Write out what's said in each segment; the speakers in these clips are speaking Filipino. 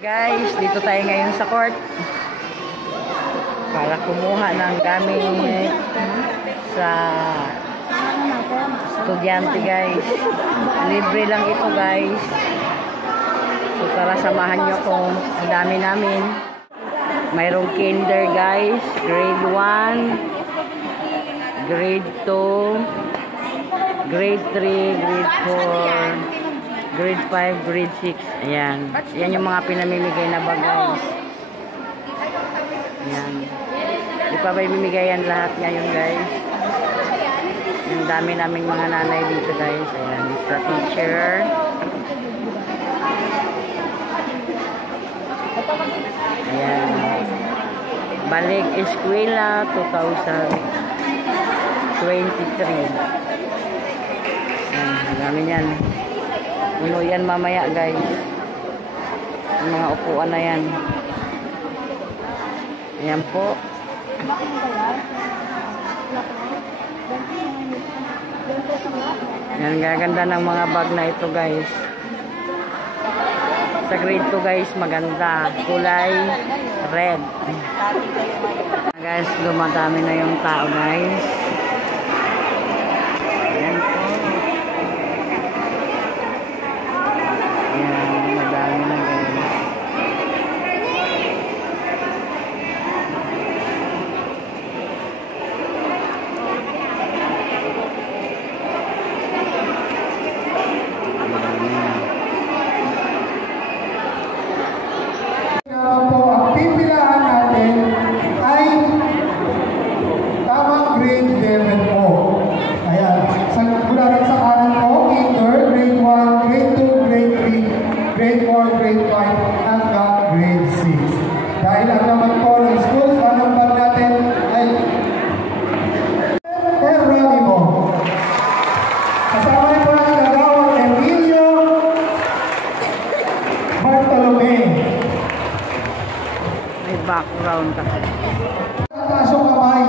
Guys, dito tayo ngayon sa court para kumuha ng gamit sa estudyante guys. Libre lang ito guys. So tara samahan nyo kung ang dami namin. Mayroong kinder guys, grade 1, grade 2, grade 3, grade 4, grade 5, grade 6. Ayan. Yan yung mga pinamimigay na bag guys. Ayan. Di pa ba imimigay yan lahat ngayon guys? Yung dami naming mga nanay dito guys. Ayan. Sa teacher. Ayan. Balik eskwela 2023. Ayan. Dami yan. Puno yan mamaya guys. Yung mga upuan na yan. Ayan po. Yan, gaganda ng mga bag na ito guys. Sa grade 2 guys, maganda. Kulay red. Guys, dumadami na yung tao guys. Ayan po. Ayan, madami na guys. Background kasi. Taas yung kamay.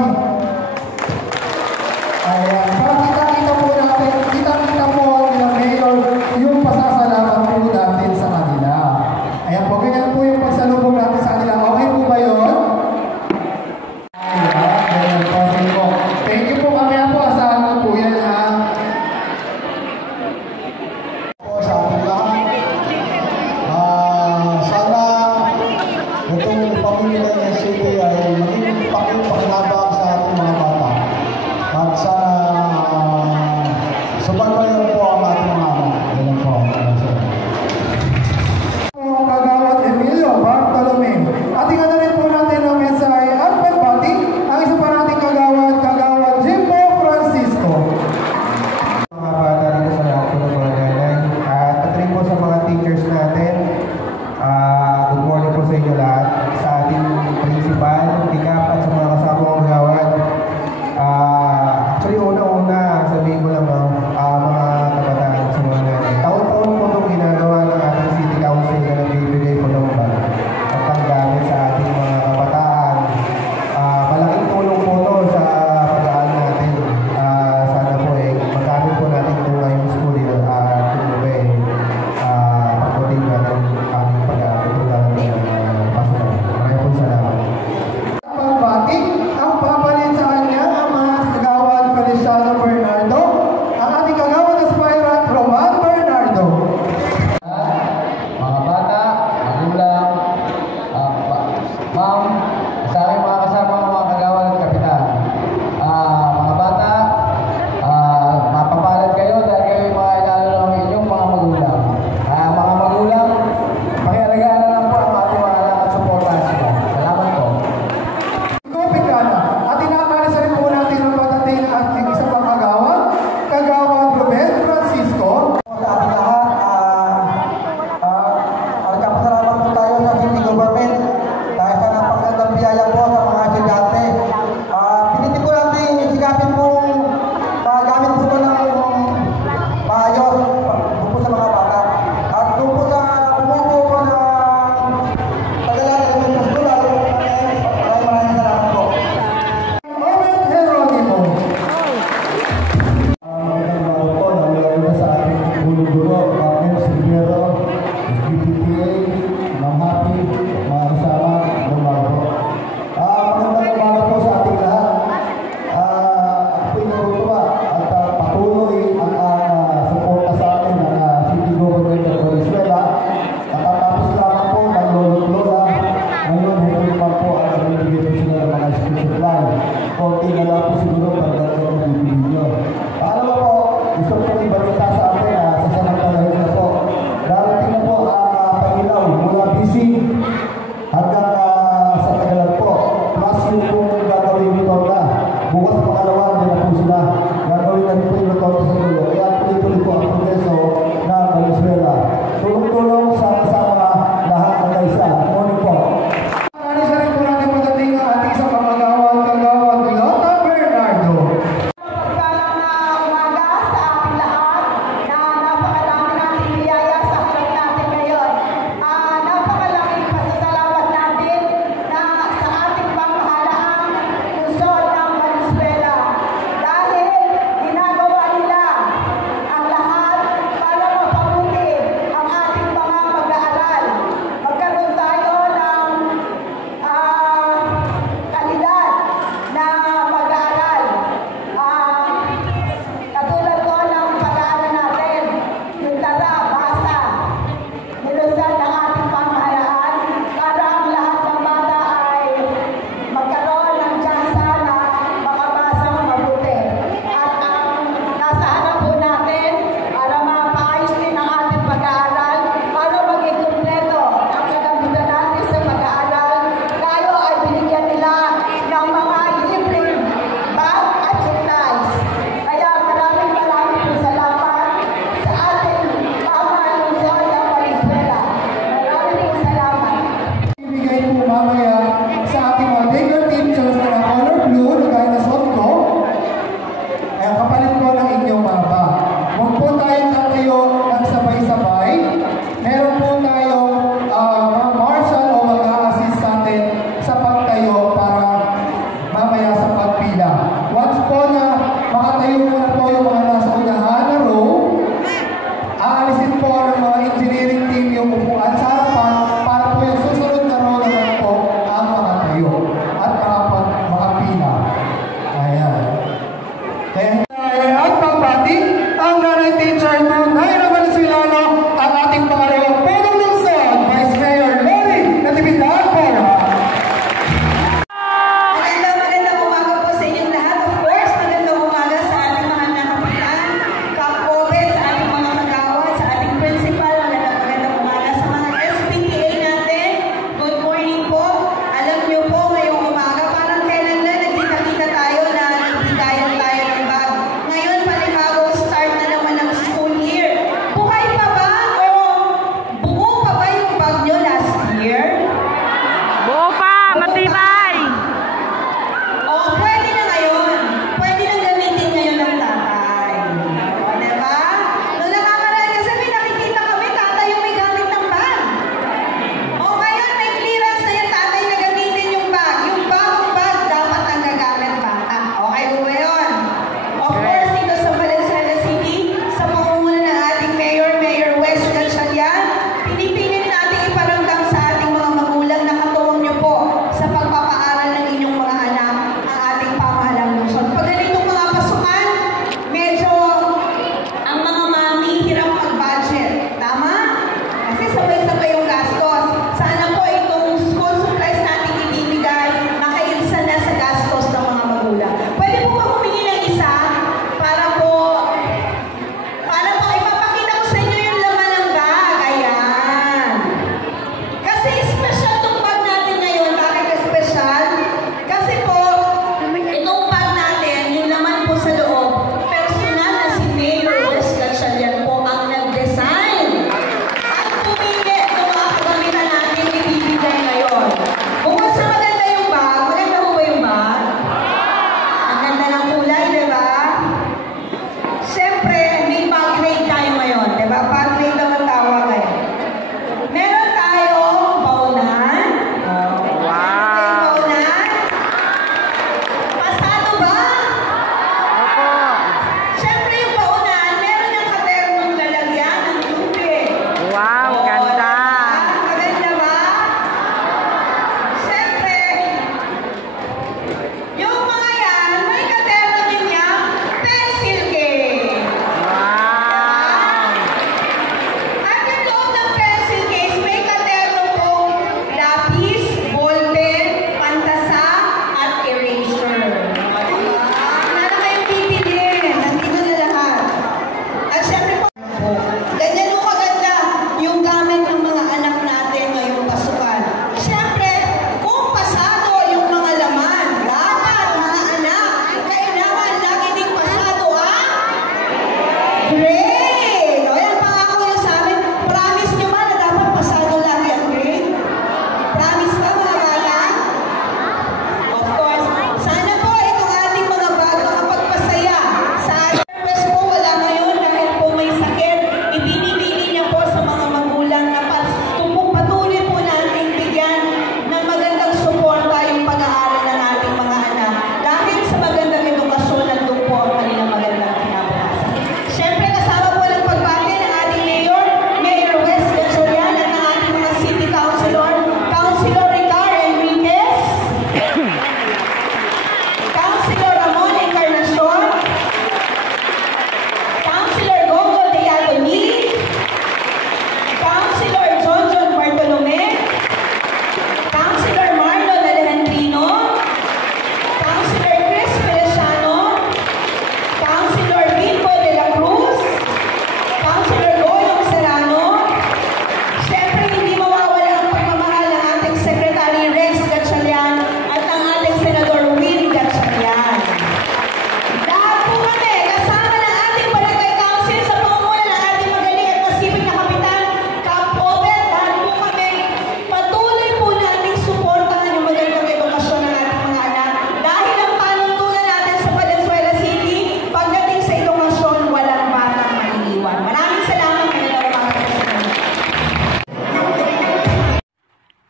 Ayan. Para kita-kita po natin, kita-kita po nila Mayor yung pasasalamat po natin sa kanila. Ayan po, ganyan po yung pagsalubong natin sa kanila. Okay po ba yun? Ayan, okay po. Thank you po kami po. Asahan mo po yan ha. Sa ating lahat. Sana itong pamilya ng city ay maging pakinabang sa ating mga bata. At sana subaybayan po ang ating mga ama. Ganun po. Kagawad Emilio Bartolome. Ating ano rin po natin ang mensahe at pagbati ang isa pa nating kagawad Jimbo Francisco. Mga bata rin sa lahat po ng mga nanay. At rin po sa mga teachers natin. Good morning po sa inyo lahat. Sa ating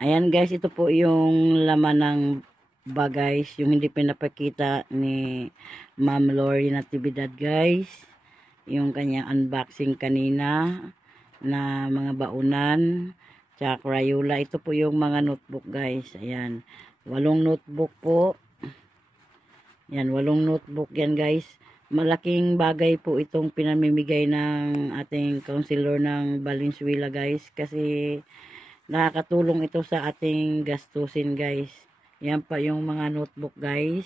Ayan guys, ito po yung laman ng bag guys, yung hindi pinapakita ni Ma'am Lori Natividad guys, yung kanyang unboxing kanina na mga baunan, tsaka Crayola. Ito po yung mga notebook guys, ayan, 8 notebook po, yan, 8 notebook yan guys. Malaking bagay po itong pinamimigay ng ating counselor ng Valenzuela guys, kasi nakakatulong ito sa ating gastusin guys. Yan pa yung mga notebook guys.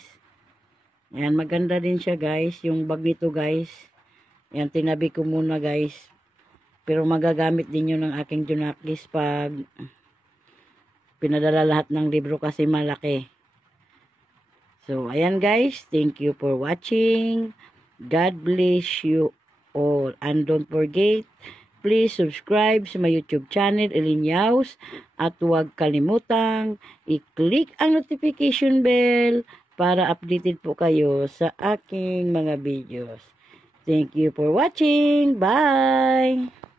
Yan, maganda din siya guys. Yung bag nito guys. Yan, tinabi ko muna guys. Pero magagamit din yun ng aking Junakis pag pinadala lahat ng libro kasi malaki. So, ayan guys. Thank you for watching. God bless you all. And don't forget, please subscribe sa my YouTube channel, Elinyaus, at huwag kalimutang i-click ang notification bell para updated po kayo sa aking mga videos. Thank you for watching. Bye!